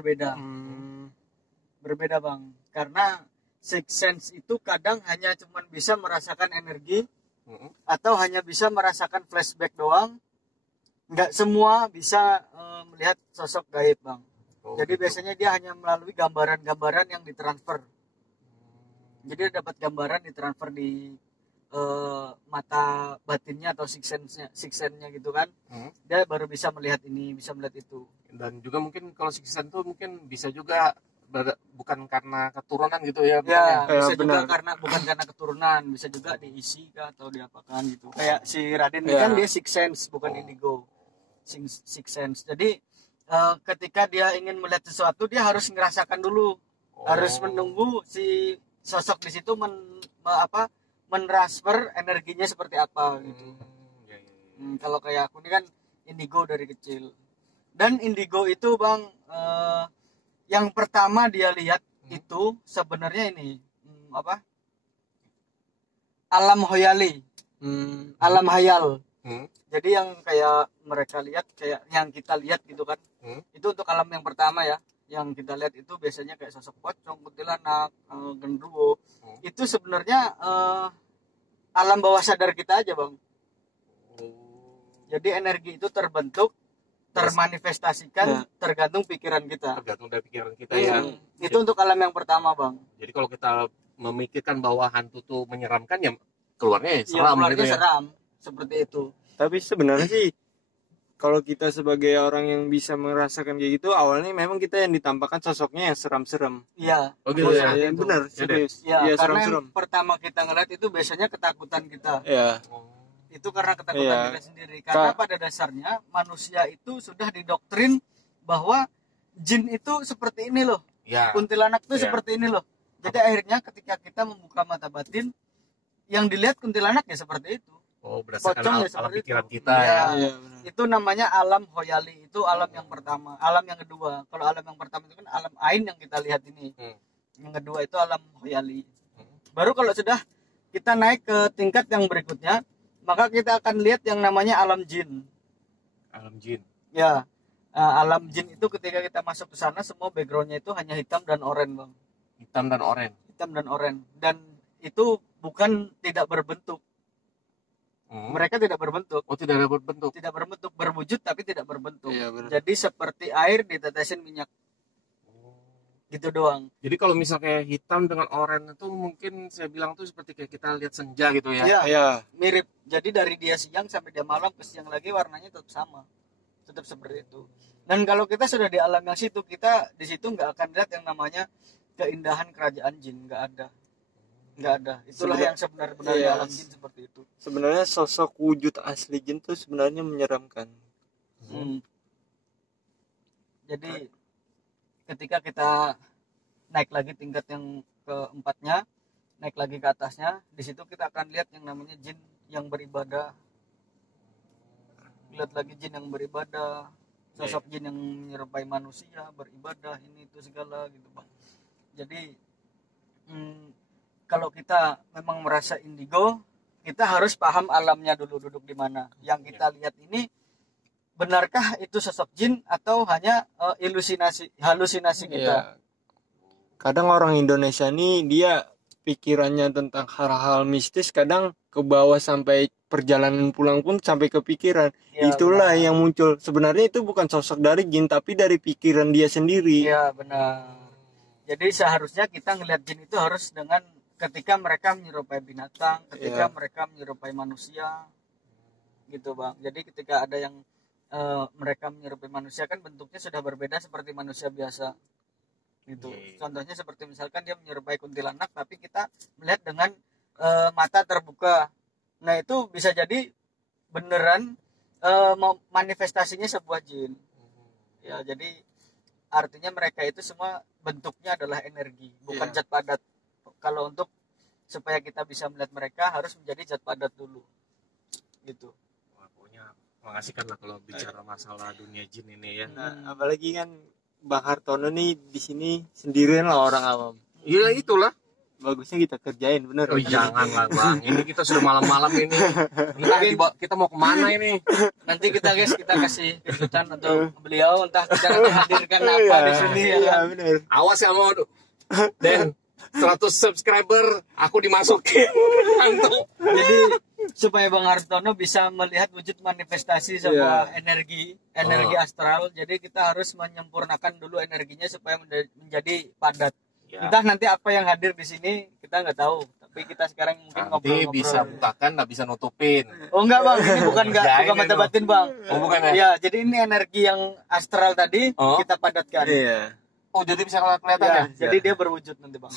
berbeda. Berbeda Bang, karena sixth sense itu kadang hanya cuman bisa merasakan energi atau hanya bisa merasakan flashback doang. Nggak semua bisa melihat sosok gaib Bang. Jadi gitu. Biasanya dia hanya melalui gambaran-gambaran yang ditransfer. Jadi dia dapat gambaran ditransfer di mata batinnya atau sixth sense-nya gitu kan. Dia baru bisa melihat ini, bisa melihat itu. Dan juga mungkin kalau sixth sense itu mungkin bisa juga bukan karena keturunan gitu ya. Ya, bisa juga bukan karena keturunan, bisa juga diisi atau diapakan gitu. Kayak si Raden ini kan dia sixth sense, bukan indigo. Sixth sense. Jadi ketika dia ingin melihat sesuatu, dia harus ngerasakan dulu. Harus menunggu si sosok di situ mentransfer energinya seperti apa gitu. Kalau kayak aku ini kan indigo dari kecil. Dan indigo itu Bang yang pertama dia lihat itu sebenarnya ini alam hoyali, alam hayal. Jadi yang kayak mereka lihat, kayak yang kita lihat gitu kan, itu untuk alam yang pertama ya. Yang kita lihat itu biasanya kayak sosok pocong, kuntilanak, genderuwo. Itu sebenarnya alam bawah sadar kita aja Bang. Jadi energi itu termanifestasikan tergantung pikiran kita. Tergantung dari pikiran kita ya. Itu untuk alam yang pertama Bang. Jadi kalau kita memikirkan bahwa hantu tuh menyeramkan ya keluarnya seram gitu ya. Seram seperti itu. Tapi sebenarnya sih kalau kita sebagai orang yang bisa merasakan kayak gitu, awalnya memang kita yang ditampakkan sosoknya yang seram-seram. Iya. Oh gitu ya. Benar, serius. Ya, karena yang pertama kita ngeliat itu biasanya ketakutan kita. Iya. Itu karena ketakutan kita sendiri. Karena pada dasarnya manusia itu sudah didoktrin bahwa jin itu seperti ini loh. Ya. Kuntilanak itu seperti ini loh. Jadi akhirnya ketika kita membuka mata batin, yang dilihat kuntilanak ya seperti itu. Berdasarkan alam pikiran kita ya. Itu namanya alam hoyali. Itu alam yang pertama. Alam yang kedua. Kalau alam yang pertama itu kan alam ain yang kita lihat ini. Yang kedua itu alam hoyali. Baru kalau sudah kita naik ke tingkat yang berikutnya, maka kita akan lihat yang namanya alam jin. Alam jin. Ya, alam jin itu ketika kita masuk ke sana semua backgroundnya itu hanya hitam dan oranye Bang. Hitam dan oranye. Hitam dan oranye. Dan itu bukan tidak berbentuk. Mereka tidak berbentuk. Oh, tidak ada berbentuk. Tidak berbentuk, berwujud tapi tidak berbentuk. Iya, jadi seperti air ditetesin minyak. Gitu doang. Jadi kalau misalnya hitam dengan oranye itu mungkin saya bilang tuh seperti kayak kita lihat senja gitu ya. Iya. Mirip. Jadi dari dia siang sampai dia malam ke siang lagi warnanya tetap sama. Tetap seperti itu. Dan kalau kita sudah di alam yang situ, kita di situ nggak akan lihat yang namanya keindahan kerajaan jin, nggak ada. Itulah yang sebenarnya di alam jin seperti itu. Sebenarnya sosok wujud asli jin tuh sebenarnya menyeramkan. Jadi ketika kita naik lagi tingkat yang keempatnya, naik lagi ke atasnya, di situ kita akan lihat yang namanya jin yang beribadah. Lihat lagi jin yang beribadah, sosok jin yang menyerupai manusia, beribadah, ini itu segala gitu Bang. Jadi kalau kita memang merasa indigo, kita harus paham alamnya dulu, duduk di mana. Yang kita lihat ini benarkah itu sosok jin atau hanya halusinasi kita? Kadang orang Indonesia nih dia pikirannya tentang hal-hal mistis kadang ke bawah sampai perjalanan pulang pun sampai kepikiran. Itulah benar. Yang muncul. Sebenarnya itu bukan sosok dari jin tapi dari pikiran dia sendiri. Iya benar. Jadi seharusnya kita ngelihat jin itu harus dengan ketika mereka menyerupai binatang, ketika mereka menyerupai manusia, gitu Bang. Jadi ketika ada yang mereka menyerupai manusia kan bentuknya sudah berbeda seperti manusia biasa gitu. Contohnya seperti misalkan dia menyerupai kuntilanak tapi kita melihat dengan mata terbuka. Nah itu bisa jadi beneran manifestasinya sebuah jin. Ya jadi artinya mereka itu semua bentuknya adalah energi, bukan zat padat. Kalau untuk supaya kita bisa melihat mereka harus menjadi zat padat dulu gitu. Mengasihkan lah kalau bicara masalah dunia jin ini ya. Nah, apalagi kan Bang Hartono nih di sini sendirian lah orang awam. Iya itulah. bagusnya kita kerjain, bener. Oh janganlah bang, ini kita sudah malam-malam ini. Kita mau kemana ini? Nanti kita kasih kejutan untuk beliau, entah kita nanti hadirkan apa di sini ya. Iya, bener. Awas ya mau Dan 100 subscriber aku dimasukin. Jadi supaya Bang Hartono bisa melihat wujud manifestasi sebuah energi astral. Jadi kita harus menyempurnakan dulu energinya supaya menjadi padat. Ya. Entah nanti apa yang hadir di sini kita nggak tahu. Tapi kita sekarang mungkin Nanti ngobrol-ngobrol. bisa bukakan, nggak bisa nutupin. Oh enggak Bang, ini bukan mata batin Bang. Oh bukan ya? Ya, jadi ini energi yang astral tadi kita padatkan. Iya. Oh jadi bisa kelihatan Ya, ya? jadi dia berwujud nanti Bang.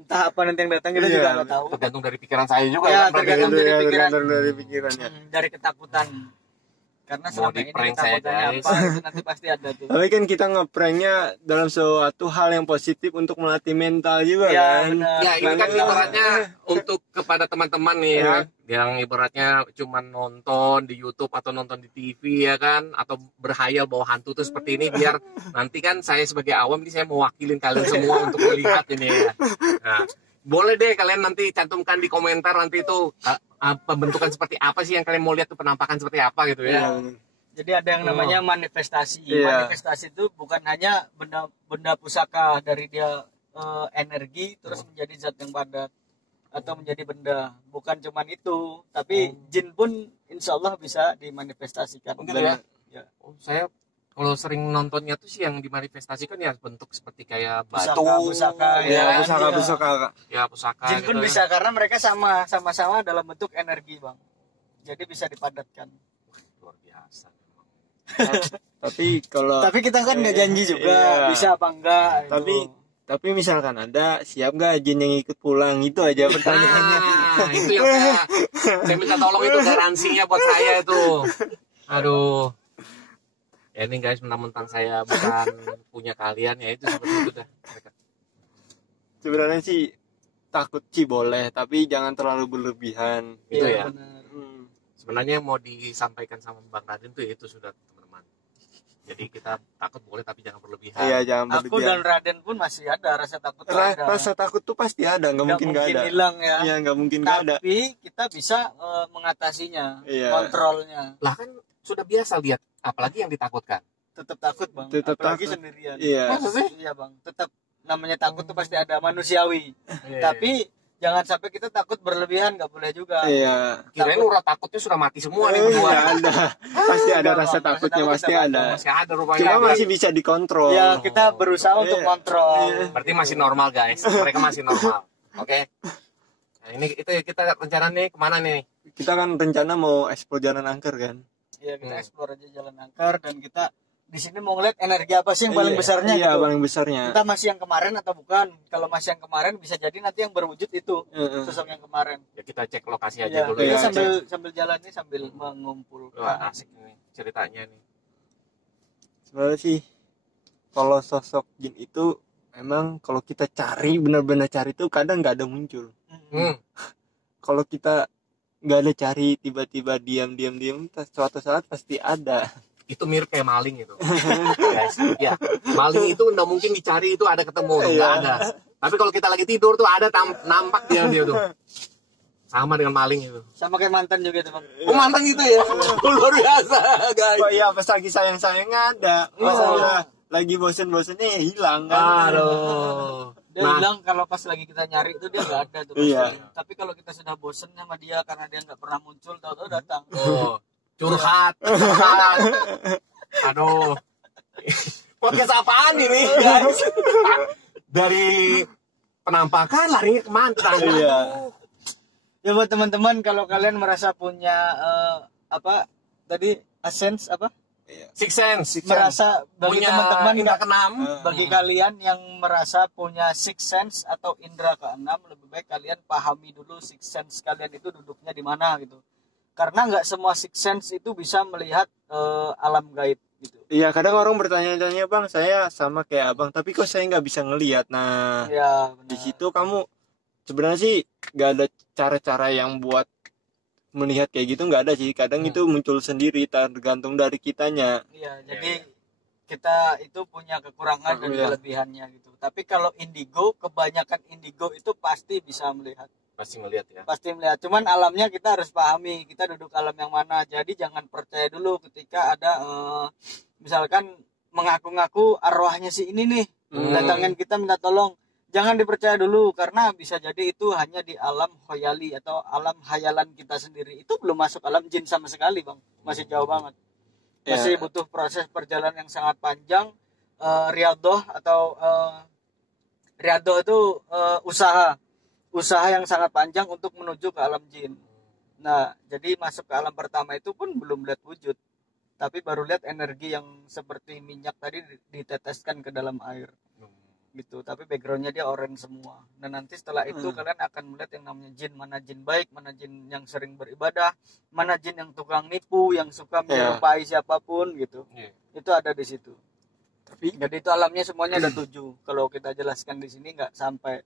Entah apa nanti yang datang kita juga nggak tahu. Tergantung dari pikiran saya juga Ya, kan. tergantung dari pikiran. Dari pikirannya. Dari ketakutan. Karena Mau selama ini di-prank saya, ketakutannya guys. apa itu nanti pasti ada tuh. Tapi kan kita ngepranknya dalam suatu hal yang positif untuk melatih mental juga Ya, kan. benar. Ya ini kan ibaratnya untuk kepada teman-teman nih ya, yang ibaratnya cuma nonton di YouTube atau nonton di TV ya kan, atau berhayal bahwa hantu itu seperti ini, biar nanti kan saya sebagai awam ini saya mewakilin kalian semua untuk melihat ini ya. Nah, boleh deh kalian nanti cantumkan di komentar nanti itu pembentukan seperti apa sih yang kalian mau lihat tuh, penampakan seperti apa gitu ya. Jadi ada yang namanya manifestasi. Iya. Manifestasi itu bukan hanya benda pusaka dari dia energi terus menjadi zat yang padat atau menjadi benda. Bukan cuman itu, tapi jin pun insya Allah bisa dimanifestasikan. Oh, gitu ya? Ya. Oh, saya kalau sering nontonnya tuh sih yang dimanifestasikan ya bentuk seperti kayak batu, Pusaka, Ya, ya. pusaka. ya pusaka Jin pun gitu. bisa karena mereka sama-sama dalam bentuk energi, Bang. Jadi bisa dipadatkan. Luar biasa. Tapi kalau Tapi kita kan nggak janji juga Iya. bisa apa enggak. tapi misalkan ada, siap gak jin yang ikut pulang? Itu aja pertanyaannya. Nah, itu yang saya minta tolong itu garansinya buat saya itu. Aduh. Ya ini guys, mentang-mentang saya bukan punya kalian ya itu seperti itu dah. Sebenarnya sih takut sih boleh, tapi jangan terlalu berlebihan. Itu Iya, ya. benar. Sebenarnya yang mau disampaikan sama Bang Raden tuh itu sudah teman-teman. Jadi kita takut boleh tapi jangan berlebihan. Iya, jangan Aku berlebihan. dan Raden pun masih ada rasa takut tuh ada. Rasa takut tuh pasti ada, nggak mungkin nggak ada. hilang ya. Iya, nggak mungkin nggak ada. Tapi kita bisa mengatasinya, Iya. kontrolnya. Lah kan sudah biasa lihat, apalagi yang ditakutkan. Tetap takut, Bang. Tetap Apalagi takut. sendirian. Iya. Masa sih? Iya, Bang. Tetap namanya takut tuh pasti ada, manusiawi. Iya, Tapi jangan sampai kita takut berlebihan, nggak boleh juga. Iya. kirain urat takutnya sudah mati semua nih Iya, berdua. ada. Pasti ada Enggak, rasa Bang. takutnya, Rasa pasti takut ada. Masih ada rupanya. Cuma masih bisa dikontrol. Ya, kita berusaha untuk Iya. kontrol. Berarti masih normal guys. Mereka masih normal. Oke. Nah, ini itu kita rencana nih kemana nih? Kita kan rencana mau eksplor jalan angker kan. Ya, kita explore aja jalan angker dan kita di sini mau ngeliat energi apa sih yang paling Iya, besarnya iya, gitu. paling besarnya. Entah masih yang kemarin atau bukan. Kalau masih yang kemarin bisa jadi nanti yang berwujud itu Heeh. sosok yang kemarin. Ya kita cek lokasi aja Ya, dulu kita ya. sambil jalan nih sambil mengumpulkan. Wah, asik nih ceritanya nih. Sebenarnya sih kalau sosok jin itu emang kalau kita cari, benar-benar cari tuh kadang nggak ada muncul. Kalau kita nggak ada cari, tiba-tiba diam suatu saat pasti ada. Itu mirip kayak maling itu. Guys, ya. Maling itu nggak mungkin dicari itu ada ketemu, nggak Iya. ada. Tapi kalau kita lagi tidur tuh ada nampak dia tuh. Sama dengan maling itu. Sama kayak mantan juga tuh, Bang. Oh mantan gitu ya? Luar biasa guys. Oh iya, pas lagi sayang-sayangnya ada. Pas lagi bosen-bosennya ya hilang kan. Aduh. Dia Nah. bilang kalau pas lagi kita nyari itu dia nggak ada tuh. Iya. pasti. Tapi kalau kita sudah bosen sama dia karena dia nggak pernah muncul, tahu-tahu datang. Oh, curhat. Aduh. Podcast apaan ini, guys? Dari penampakan larinya ke mantan. Iya. Ya buat teman-teman kalau kalian merasa punya apa tadi essence apa? Six Sense. Merasa bagi Punya teman-teman indra nggak- keenam. bagi kalian yang merasa punya six sense atau indera keenam, lebih baik kalian pahami dulu six sense kalian itu duduknya di mana gitu. Karena nggak semua six sense itu bisa melihat alam gaib gitu. Iya, kadang orang bertanya-tanya, Bang, saya sama kayak abang, tapi kok saya nggak bisa ngelihat. Nah, Ya, benar. di situ kamu sebenarnya sih nggak ada cara-cara yang buat melihat kayak gitu, nggak ada sih. Kadang itu muncul sendiri, tergantung dari kitanya. Iya, jadi kita itu punya kekurangan dan Iya. kelebihannya gitu. Tapi kalau indigo, kebanyakan indigo itu pasti bisa melihat. Pasti ngelihat ya. Pasti melihat. Cuman alamnya kita harus pahami, kita duduk alam yang mana. Jadi jangan percaya dulu ketika ada misalkan mengaku-ngaku arwahnya si ini nih, datangin kita minta tolong. Jangan dipercaya dulu karena bisa jadi itu hanya di alam khoyali atau alam hayalan kita sendiri. Itu belum masuk alam jin sama sekali, Bang. Masih jauh banget. Masih butuh proses perjalanan yang sangat panjang. Riyadhah atau riyadhah itu usaha yang sangat panjang untuk menuju ke alam jin. Nah, jadi masuk ke alam pertama itu pun belum lihat wujud, tapi baru lihat energi yang seperti minyak tadi diteteskan ke dalam air gitu. Tapi backgroundnya dia orange semua. Dan nanti setelah itu kalian akan melihat yang namanya jin, mana jin baik, mana jin yang sering beribadah, mana jin yang tukang nipu, yang suka menyerupai siapapun gitu. Itu ada di situ. Tapi Jadi itu alamnya semuanya ada 7. Kalau kita jelaskan di sini nggak sampai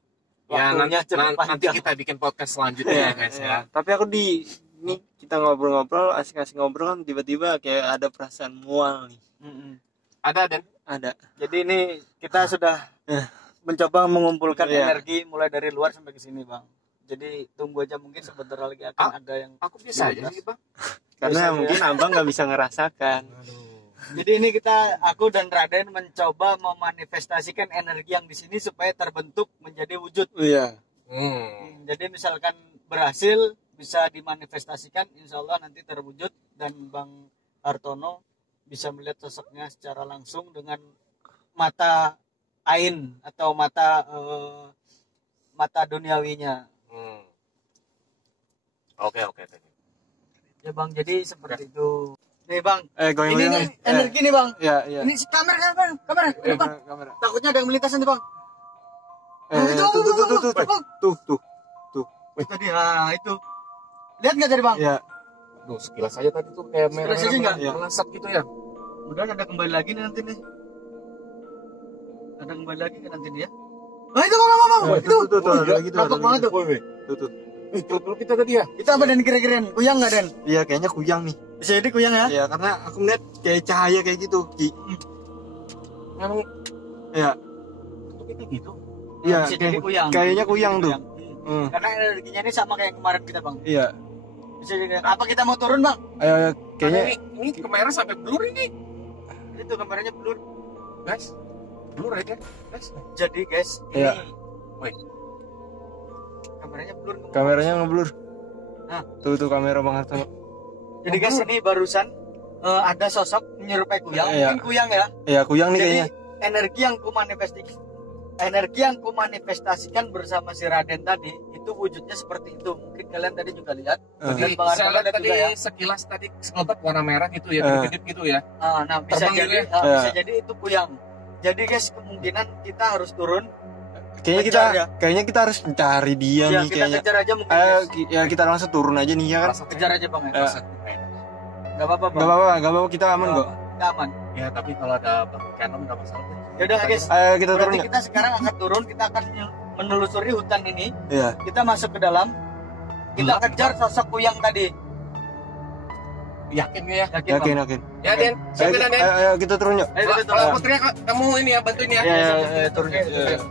Ya waktunya nanti panjang. kita bikin podcast selanjutnya ya guys ya. tapi aku ini kita ngobrol-ngobrol asik-asik ngobrol kan tiba-tiba kayak ada perasaan mual nih. Ada dan Ada. Jadi ini kita sudah mencoba mengumpulkan Iya. energi mulai dari luar sampai ke sini, Bang. Jadi tunggu aja, mungkin sebentar lagi akan ada yang aku bisa aja sih bang. Karena Biasa, mungkin abang nggak bisa ngerasakan. Jadi ini aku dan Raden mencoba memanifestasikan energi yang di sini supaya terbentuk menjadi wujud. Iya. Jadi misalkan berhasil bisa dimanifestasikan, insya Allah nanti terwujud dan Bang Hartono bisa melihat sosoknya secara langsung dengan mata ain atau mata duniawinya. Oke. Ya Bang, jadi seperti itu. Nih Bang, Goyang ini nih energi nih Bang. Iya. Ini si kamera Bang. Kamera. Takutnya ada yang melintas nanti Bang. Tuh. Itu dia, itu. Lihat nggak tadi Bang? Iya. Duh, sekilas aja tadi tuh kayak merah Sekilas aja nggak? melasap gitu ya. Udah ada kembali lagi nih nanti nih. Ada kembali lagi nggak nanti dia? Nah itu Bang. Itu. Tuh, ada lagi tuh. Nampak banget tuh. Tuh. Klub kita tadi ya. Itu apa Dan kira-kira? Kuyang nggak Dan? Iya, kayaknya kuyang nih. Bisa jadi kuyang ya? Iya, karena aku melihat kayak cahaya kayak gitu, Ki. Memang Iya. kita gitu. Iya, Bisa jadi kuyang. kayaknya kuyang tuh. Karena energinya ini sama kayak kemarin kita Bang. Iya. Bisa jadi. Apa kita mau turun Bang? Kayaknya ini kamera sampai blur ini. Itu kameranya blur. Guys. Blur aja, guys. Jadi guys, Iya. ini Woi. kameranya blur. kameranya ngeblur. Nah. Tuh kamera Bang Hartono. Jadi guys, ini barusan ada sosok menyerupai kuyang. Iya. Mungkin kuyang ya. Iya, kuyang nih Jadi kayaknya. energi yang kumanifestasikan bersama si Raden tadi itu wujudnya seperti itu. Mungkin kalian tadi juga lihat. Jadi Bang saya Hartono lihat ada tadi juga ya. sekilas tadi sekelebat warna merah gitu ya, kedip gitu ya. Nah, bisa Terbang jadi gitu ya? bisa jadi itu kuyang. Jadi guys, kemungkinan kita harus turun. Kayaknya kita harus cari dia Ya, nih kita kayaknya. kejar aja mungkin. Ayo, Guys. ya kita langsung turun aja nih ya kan. Kejar aja Bang ya. Ya. Enggak apa-apa, Bang. Gak apa-apa, kita aman kok. Kita aman. Ya tapi kalau ada Bang Canon nggak masalah. Ya udah guys. Ayo kita turun Berarti ya. kita sekarang akan turun, kita akan menelusuri hutan ini. Iya. Kita masuk ke dalam. Kita kejar sosok kuyang tadi. Yakin ya? Yakin. Yakin. Ya Den, siapin Den. Ayo kita turun yuk. Ayo kita Kalau turun. Putri kamu ini ya bantuin ya. Ya, turun yuk.